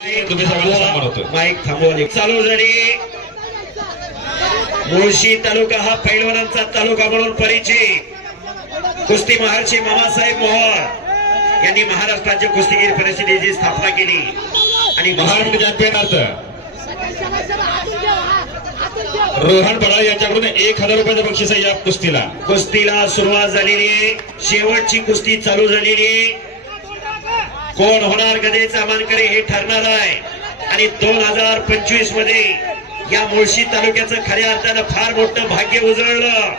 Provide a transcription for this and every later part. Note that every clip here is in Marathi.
तुम्ही. माईक थांबवले चालू झाली मुळशी तालुका हा पैलवानांचा तालुका म्हणून परिचय कुस्ती महर्षी मामासाहेब मोहोळ यांनी महाराष्ट्राचे कुस्तीगीर परिषदेची स्थापना केली. आणि महाराष्ट्र रोहन बडाळे यांच्याकडून एक हजार रुपयाचं बक्षीस आहे या कुस्तीला. कुस्तीला सुरुवात झालेली आहे. शेवटची कुस्ती चालू झालेली आहे. कोण होणार गदेचा मानकरी हे ठरणार आहे. आणि दोन हजार पंचवीसमध्ये या मुळशी तालुक्याचं खऱ्या अर्थानं फार मोठं भाग्य उजळलं.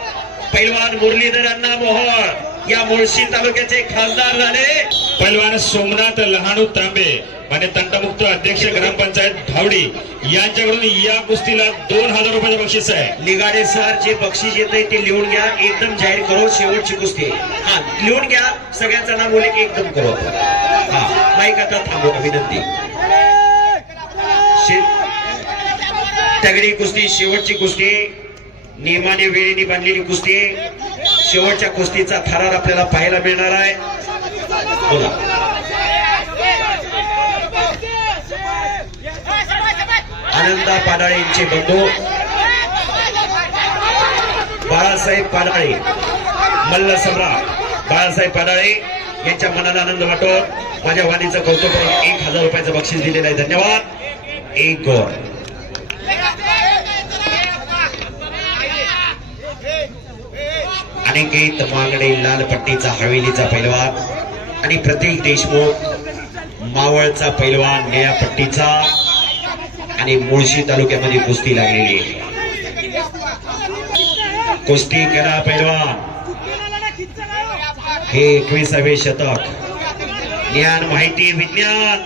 पैलवान मुरलीधरांना मोहोळ या मुळशी तालुक्याचे खासदार झाले. पैलवान सोमनाथ लहानू तांबे आणि तंटमुक्त अध्यक्ष ग्रामपंचायत धावडी यांच्याकडून या कुस्तीला दोन हजार रुपयाचं बक्षीस आहे. लिगाडे सर जे बक्षीस येत आहे ते लिहून घ्या. एकदम जाहीर करो शेवटची कुस्ती. हा लिहून घ्या. सगळ्यांचं नाव बोले एकदम करो. हा आता थांबू विनंती तगडी कुस्ती शेवटची कुस्ती नियमाने वेळेने बांधलेली कुस्ती शेवटच्या कुस्तीचा थरार आपल्याला पाहायला मिळणार आहे. बोला. आनंदा पाडाळे यांचे बंधू बाळासाहेब पाडाळे मल्ल सम्राट बाळासाहेब पाडाळे यांच्या मनाला आनंद वाटतो. माझ्या वाणीचं कौतुक करून एक हजार रुपयाचं बक्षीस दिलेलं आहे. धन्यवाद. एक गोर अनेकेत मागणे लाल पट्टीचा हवेलीचा पैलवान आणि प्रतीक देशमुख मावळचा पैलवान निळ्या पट्टीचा आणि मुळशी तालुक्यामध्ये कुस्ती लागलेली आहे. कुस्ती करा पैलवान. हे एकविसावे शतक. ज्ञान माहिती विज्ञान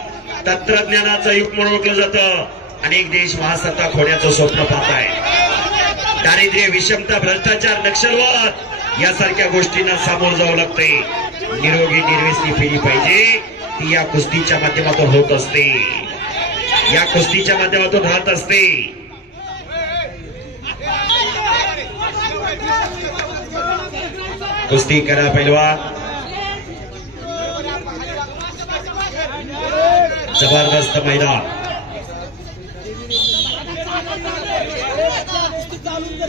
तंत्रज्ञानाचं युग म्हणून ओळखलं जातं. अनेक देश महासत्ता होण्याचं स्वप्न पाहत आहे दारिद्र्य विषमता भ्रष्टाचार नक्षलवाद यासारख्या गोष्टींना सामोर जावं लागते निरोगी निर्वेसनी पिढी पाहिजे. ती या कुस्तीच्या माध्यमातून होत असते. या कुस्तीच्या माध्यमातून राहत असते. कुस्ती करा पैलवान. जबरदस्त मैदान.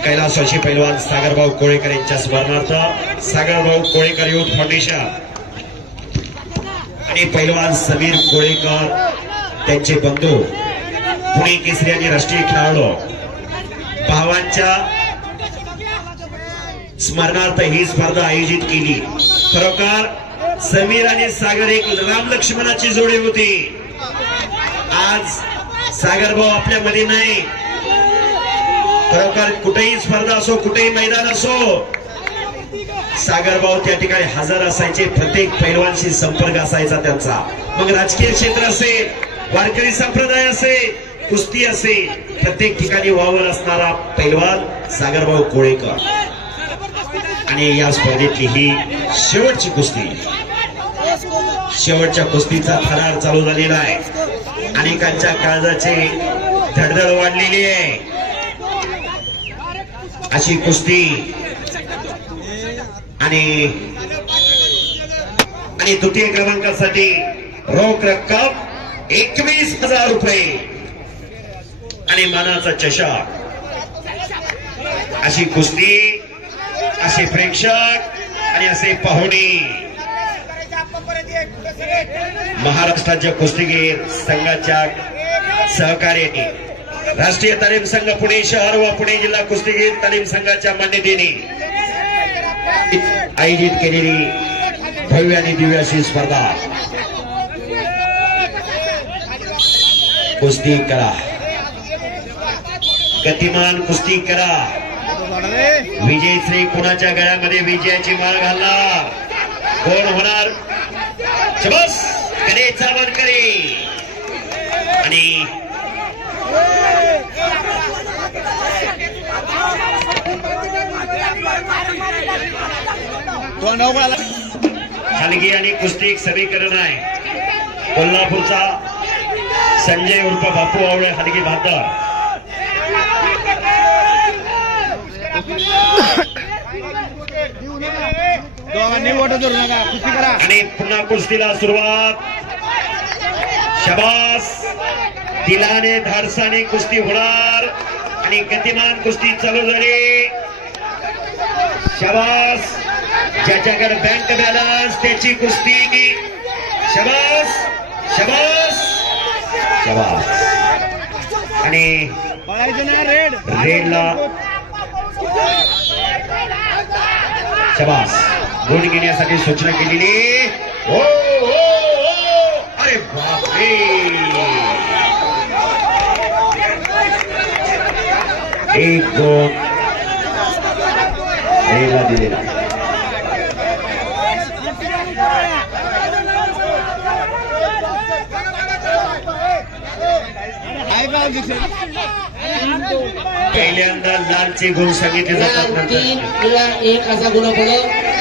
कैलासवाशी पैलवान सागरभाऊ कोळेकर यांच्या स्मरणार्थ सागरभाऊ कोळेकर युथ फाउंडेशन आणि पैलवान समीर कोळेकर त्यांचे बंधू पुणे केसरी आणि राष्ट्रीय खेळाडू. भावांच्या स्मरणार्थ ही स्पर्धा आयोजित केली. खरोखर समीर आणि सागर एक राम लक्ष्मणाची जोडी होती. आज सागर भाऊ आपल्या मध्ये नाही. खरोखर कुठेही स्पर्धा असो कुठेही मैदान असो सागर भाऊ त्या ठिकाणी हजर असायचे. प्रत्येक पैलवानशी संपर्क असायचा त्यांचा. मग राजकीय क्षेत्र असेल वारकरी संप्रदाय असेल कुस्ती असेल प्रत्येक ठिकाणी वावर असणारा पैलवान सागरभाऊ कोळेकर. आणि या स्पर्धेतली ही शेवटची कुस्ती. शेवटच्या कुस्तीचा थरार चालू झालेला आहे. अनेकांच्या काळजाची धडधड वाढलेली आहे. अशी कुस्ती आणि आणि तृतीय क्रमांकासाठी रोख रक्कम एकवीस हजार रुपये आणि मानाचा चषक. अशी कुस्ती असे प्रेक्षक आणि असे पाहुणे. महाराष्ट्राच्या कुस्तीगीर संघाच्या सहकार्याने राष्ट्रीय तालीम संघ पुणे शहर व पुणे जिल्हा कुस्तीगीर तालीम संघाच्या मान्यतेने आयोजित केलेली भव्य आणि दिव्य अशी स्पर्धा. कुस्ती करा. गतिमान कुस्ती करा. विजय श्री कुणाच्या गळ्यामध्ये विजयाची माळ घालणार? कोण होणार? करेचा करे. आणि हलगी आणि कुस्ती एक समीकरण आहे. कोल्हापूरचा संजय उर्फ बापू आवळे हलगी भातर आणि पुन्हा कुस्तीला सुरुवात. शबास. दिलाने धाडसाने कुस्ती होणार आणि गतिमान कुस्ती चालू झाली. शबास. ज्याच्याकडे बँक बॅलन्स त्याची कुस्ती. शबास. शबास. शबास. आणि रेड रेडला. शबास. गुण घेण्यासाठी सूचना केलेली. हो. हो. एक गुण रेडला दिलेला पहिल्यांदा लालचे गुण सांगितले जातात तीन किंवा एक असा गुणफळ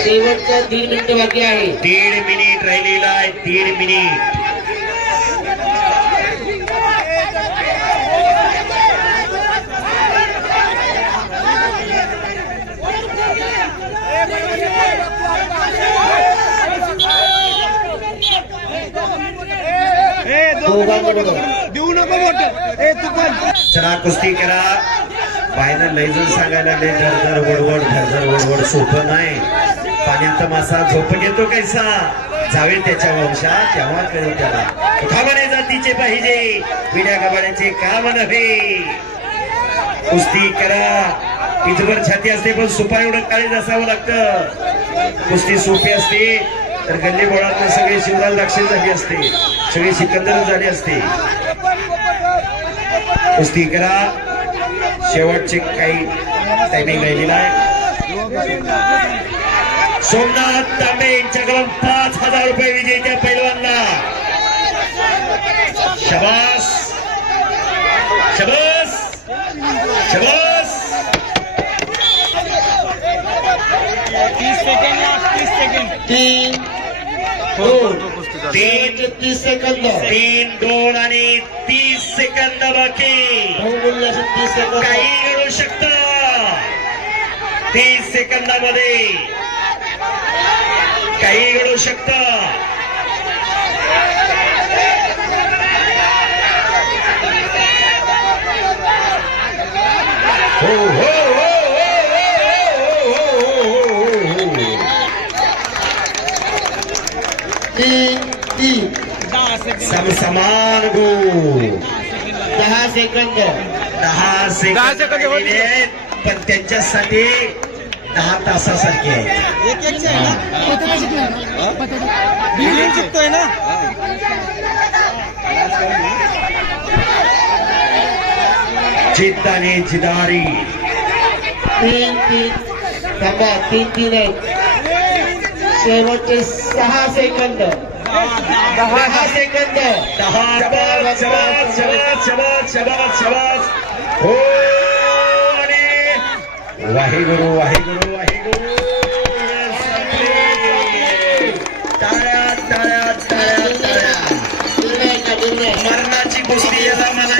शेवटचं दीड मिनिट बाकी आहे. दीड मिनिट राहिलेला आहे दीड मिनिट. देऊ नको मोठ ए तू पण चला कुस्ती करा बायनं लय जण सांगायला लय धरधर वडवड धरधर वडवड सोपं नाही. पाण्यात मासा झोप घेतो कैसा? जावे त्याच्या वंशात तेव्हा कळेल त्याला. खामाने जातीचे पाहिजे. विड्या गबाड्याचे काम नव्हे. कुस्ती करा. पिठभर छाती असते पण सुपा एवढं काळीज असावं लागतं. कुस्ती सोपी असते तर गल्ली बोळात सगळे शिवराल दाक्षी झाली असते. सगळे सिकंदर झाले असते. कुस्ती करा. शेवटचे काही टायमिंग राहिलेला आहे सोमनाथ तांबे यांच्याकडून पाच हजार रुपये विजेत्या पैलवानला. शबास. शबास. शबास तीस सेकंड लास्ट तीस सेकंड तीन. दोन तीन तीस सेकंद. तीन दोन आणि तीस सेकंद बाकी. तीस सेकंद. काही घडू शकत. तीस सेकंदामध्ये. काही घडू शकत. हो हो. सब समान गो दहा सेकंद दहा सेकंद पण त्यांच्यासाठी दहा आहे ना चित्ताने जिदारी. तीन तीन तीन तीन शेवटचे सहा सेकंद. दहा सेकंद. दहा शबाज शबाज शबाज शबाज शबाज शबाज हो आणि वाहिगुरु वाहिगुरु वाहिगुरु टाळ्या. टाळ्या टाळ्या टाळ्या मरणाची गोष्टी याला मला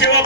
ಸೇವಾ